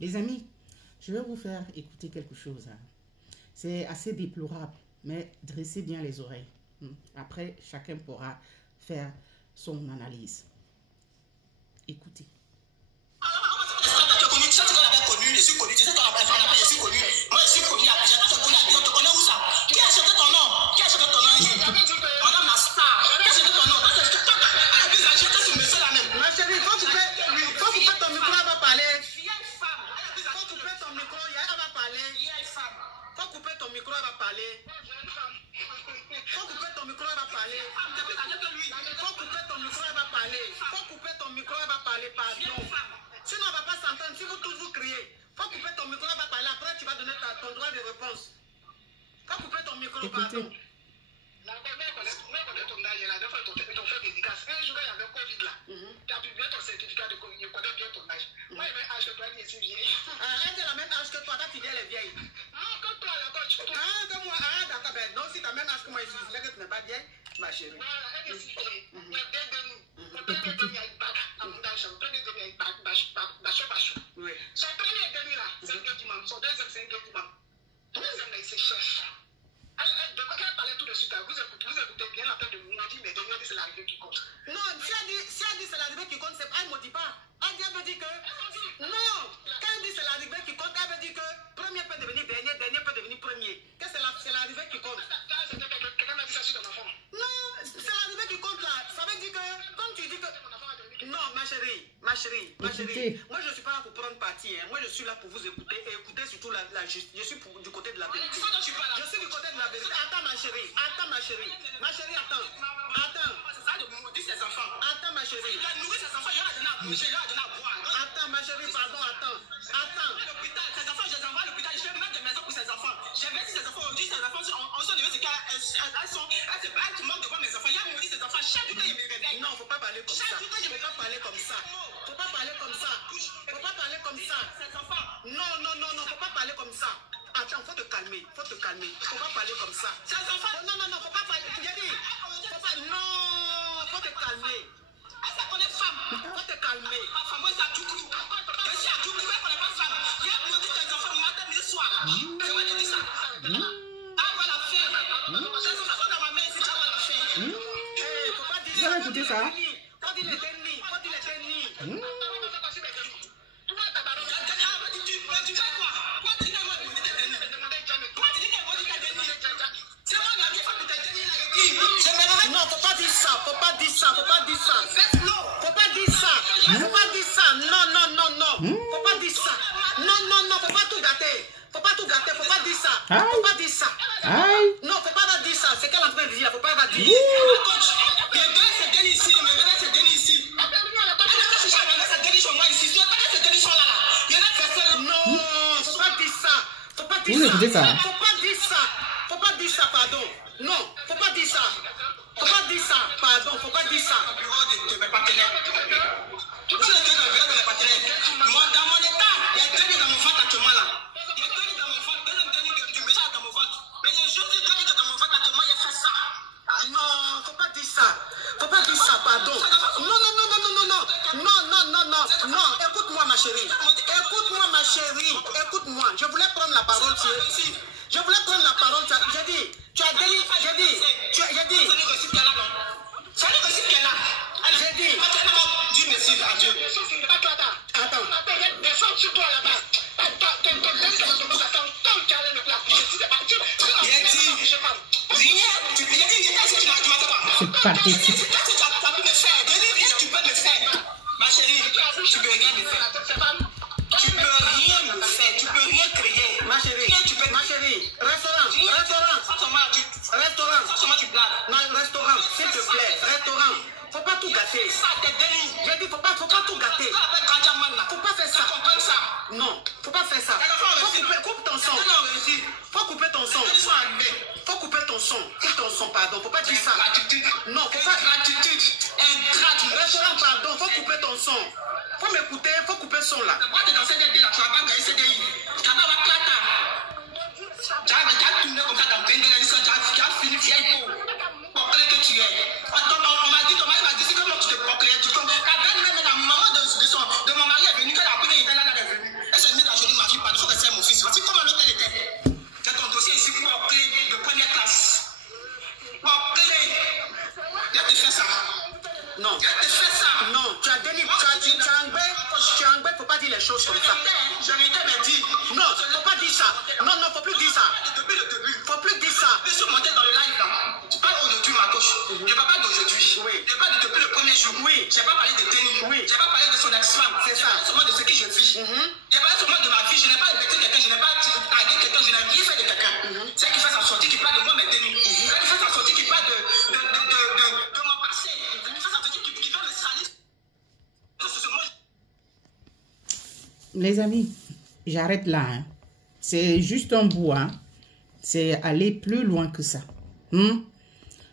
Les amis, je vais vous faire écouter quelque chose. C'est assez déplorable, mais dressez bien les oreilles. Après, chacun pourra faire son analyse. Écoutez. Je suis connu, tu sais, je suis connu. Moi, je suis connu à Abidjan. Tu te connais où ça? Qui a acheté ton nom? Qui a acheté ton nom ici? Madame la star. Qui a acheté ton nom? J'ai acheté ce monsieur-là même. Ma chérie, faut couper ton micro, elle va parler. Faut couper ton micro, elle va parler. Faut couper ton micro, elle va parler. Faut couper ton micro, elle va parler. Faut couper ton micro, elle va parler. Faut couper ton micro, elle va parler, pardon. Sinon, on ne va pas s'entendre. Si vous tous vous criez, faut couper ton micro, elle va parler. Après, tu vas donner ton droit de réponse. Faut couper ton micro, pardon. La dernière fois, ton âge, la dernière fois, ils t'ont fait dédicace. Un jour, il y avait Covid là. Tu as publié ton certificat de Covid, je connais bien ton âge. Moi, il y avait un âge que toi, il est si vieille. Elle est la même âge que toi, ta fille, elle est vieille. Ah, comme toi, la coach. Ah, comme moi, d'accord, ben non, si tu as même âge que moi, je disais que tu n'es pas vieille, ma chérie. Voilà, elle est si vieille. Il y a deux de nous. Oui. Son premier demi là, c'est un gars du membre. Son deuxième, c'est un gars du membre. Deuxième là, il se cherche. De quoi elle parlait tout de suite, vous écoutez bien la peine de vous dire, mais dernier dit c'est l'arrivée qui compte. Non, si elle dit c'est l'arrivée qui compte, elle ne me dit pas. Elle veut dire que. Non, quand elle dit c'est l'arrivée qui compte, elle veut dire que premier peut devenir dernier, dernier peut devenir premier. Que c'est l'arrivée qui compte. Quelqu'un m'a dit ça sur ton enfant. Non, c'est l'arrivée qui compte là. Ça veut dire que, comme tu dis que. Non, ma chérie. Moi, je ne suis pas là pour prendre parti. Hein. Moi, je suis là pour vous écouter et écouter surtout la justice. Je suis du côté de la vérité. Je suis du côté de la vérité. Attends, ma chérie. Ma chérie, attends. C'est ça de nourrir ses enfants. Attends, ma chérie. Il a nourri ses enfants, il a donné à manger, il a donné à boire. Attends, ma chérie, pardon, attends. Ses enfants, je les envoie à l'hôpital. Je vais mettre des maisons pour ses enfants. J'ai dit ses enfants, aujourd'hui, ses enfants, on s'en est elles se moquent de voir mes enfants. Il a nourri ses enfants. Chaque jour, il me réveille. Non, faut pas parler comme ça. Faut pas parler comme ça. Faut pas parler comme ça. Non, faut pas parler comme ça. Attends, faut te calmer. Faut pas parler comme ça. Non, faut pas parler. J'ai dit, non, faut te calmer. Elle se connaît femme. Faut te calmer. Ma femme, moi, c'est à Djougou. Je suis à Djougou, elle connaît pas femme. Il y a maudit tes enfants matin et soir. C'est moi qui dis ça. Avoir la fête. J'ai des enfants dans ma main ici, avoir la fête. Faut pas dire. Vous avez écouté ça? Faut dire les tennis. Non, faut pas dire ça. Faut pas dire ça. Non. Faut pas dire ça. Non. Faut pas tout gâter. Faut pas dire ça. Non, faut pas dire ça. C'est qu'elle est en train de dire. Faut pas dire. Vous écoutez ça? Faut pas dire ça, pardon. Non, faut pas dire ça. Pardon, faut pas dire ça. Dans mon état, il y a deux dans mon ventre actuellement là. Il y a deux dans mon ventre, du message dans mon ventre. Mais les choses qui donnent dans mon ventre actuellement, il y a fait ça. Non, faut pas dire ça, pardon. Non, écoute-moi ma chérie. Je voulais prendre la parole, j'ai dit, tu as dit. C'est le récit qui est là. J'ai dit. Dis merci à Dieu. Attends. Il y a des femmes sur toi là-bas. C'est pathétique. Tu peux me faire. Ma chérie, tu peux rien me faire. Tu peux rien créer. Ma chérie, restaurant. Tu blagues. Non, restaurant, s'il te plaît. Faut pas tout gâter. J'ai dit, faut pas tout gâter. Faut pas faire ça. Non, faut pas faire ça. Coupe ton son. Faut couper ton son. Coupe ton son, pardon. Faut pas dire ça. Non, faut pas. Gratitude. Restaurant, pardon. Faut couper ton son. Faut m'écouter. Faut couper le son là. Moi, t'es dans CDI là. Tu vas pas gagner CDI. Tu vas pas avoir Clata. Tu as tourné comme ça dans 22 ans. Tu as fini vieille peau. Que tu es. On m'a dit, c'est comment tu te proclais. La belle même, la maman de mon mari est venue, quand la première était là, elle est venue. Elle s'est mise à choses comme ça. Je m'étais mais dit, non, faut pas dire ça. Non, non, faut plus dire ça. Depuis le début, faut plus dire ça. Je suis monté dans le live là. Tu parles aujourd'hui, ma coach. Je parle pas d'aujourd'hui. Oui. Je parle depuis le premier jour. Oui. J'ai pas parlé de tennis. Oui. J'ai pas parlé de son ex-femme. C'est ça. J'ai parlé seulement de ce que je vis. J'ai parlé seulement de ma vie. Je n'ai pas invité quelqu'un. Je n'ai pas tagué quelqu'un. Je n'ai rien fait de quelqu'un. C'est qui fait en sortie qui parle de moi, mes tennis. C'est qui fait en sortie qui parle de mon passé. C'est qui fait en sortie qui veut me salir. Les amis, j'arrête là. Hein. C'est juste un bout. Hein. C'est aller plus loin que ça.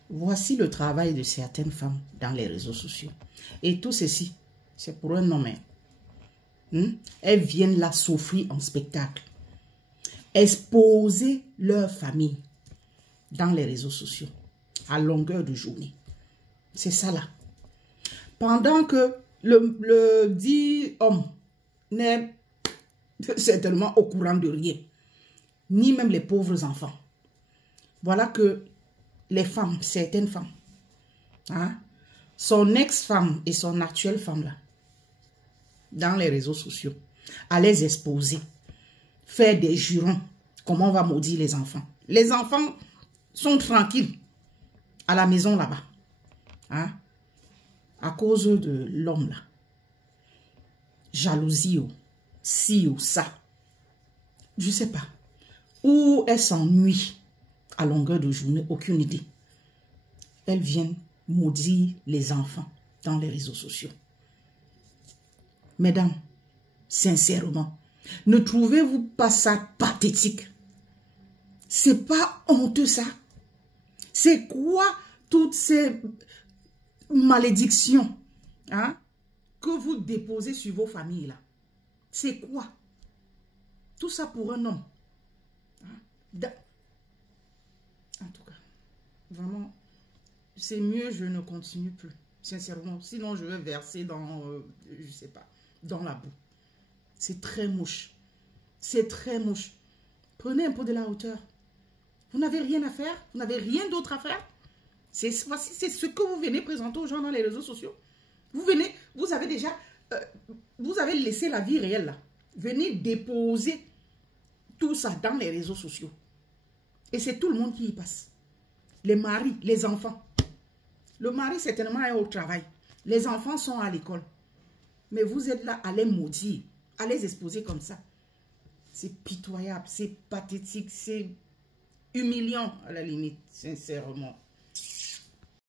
Voici le travail de certaines femmes dans les réseaux sociaux. Et tout ceci, c'est pour un homme. Elles viennent là s'offrir en spectacle. Exposer leur famille dans les réseaux sociaux à longueur de journée. C'est ça là. Pendant que le dit homme n'est certainement au courant de rien, ni même les pauvres enfants. Voilà que les femmes, certaines femmes, hein, son ex-femme et son actuelle femme là, dans les réseaux sociaux, à les exposer, faire des jurons, comment on va maudire les enfants. Les enfants sont tranquilles à la maison là-bas, hein, à cause de l'homme là. Jalousie, ci ou ça. Je ne sais pas. Ou elle s'ennuie à longueur de journée, aucune idée. Elles viennent maudire les enfants dans les réseaux sociaux. Mesdames, sincèrement, ne trouvez-vous pas ça pathétique? C'est pas honteux ça? C'est quoi toutes ces malédictions, hein, que vous déposez sur vos familles là? C'est quoi? Tout ça pour un homme. Hein? En tout cas, vraiment, c'est mieux, je ne continue plus. Sincèrement, sinon je vais verser dans, je sais pas, dans la boue. C'est très moche. C'est très moche. Prenez un peu de la hauteur. Vous n'avez rien à faire? Vous n'avez rien d'autre à faire? C'est ce que vous venez présenter aux gens dans les réseaux sociaux. Vous venez, vous avez déjà, vous avez laissé la vie réelle là. Venez déposer tout ça dans les réseaux sociaux. Et c'est tout le monde qui y passe. Les maris, les enfants. Le mari certainement est au travail. Les enfants sont à l'école. Mais vous êtes là à les maudire, à les exposer comme ça. C'est pitoyable, c'est pathétique, c'est humiliant à la limite, sincèrement.